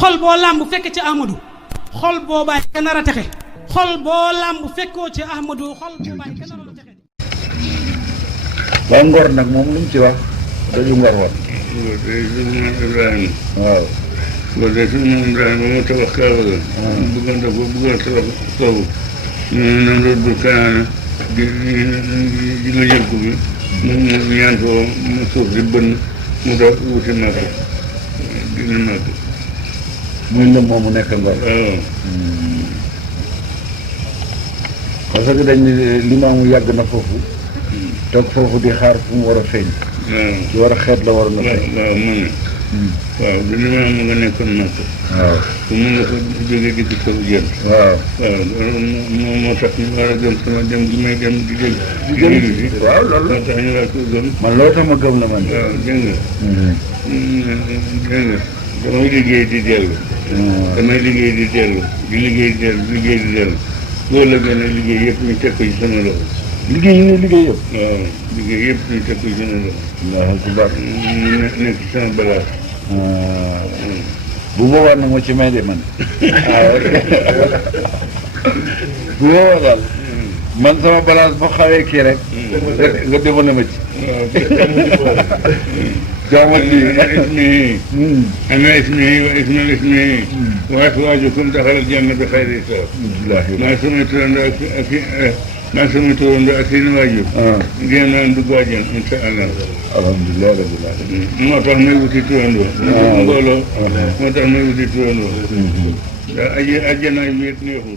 xol boo làmb fekke ci Ahmadou xol boobaay ka nar a texe xol boo làmb fekkoo ci Ahmadou xol boobaay ka nar a texe. waa Ngor nag moom lu mu ci wax daju Ngor woon. waaw. loolu de suñu maam Ibrahima moo tabax Kaaba ga. bëggoon tabax foofu. ñu ne Namrud bul Kanaana di nga jël ko bi mu ñaan ko mu suuf di bënn mu doon wuti Makka dina Makka. muy lëm moomu nekk Ngor. waaw. parce que dañ limaamu yàgg na foofu. toog foofu di xaar fu mu war a feeñ. waaw ci war a xeet la waroon a feeñ. waaw mu ne. waaw du limaam nga nekkoon Makka. waaw. su mun nga fa jógee di ko jël. waaw. waaw moo tax ñu war a gëm sama dem gi may dem di dégg. di gëm waaw loolu la moo tax ñu war ko gëm. man loolu tax ma gëm la man. waaw dégg nga. dégg nga damay liggéey di dellu. damay liggéey di dellu di liggéey di dellu liggéey di dellu loolu la gën a liggéey yëpp ñu teg ko ci sama loxo. liggéey yi ngay liggéey yëpp. waaw liggéey yëpp ñu teg ko ci sama loxo. Allahu akbar. nekk ci sama balaas. bu boobaa nag ma ci may de man. waaw bu boobaa daal. man sama balance boo xawee kii rek. nga demoon ma ci. waaw اسمه أنا اسمه واسم اسمه وأزواجكم دخل الجنة بخير حساب ما سمعت ما سمعت أكين واجب جينا عند واجب إن شاء الله الحمد لله رب العالمين ما تعمل وتتوانو ما تعمل وتتوانو أجي أجينا يميت نيهو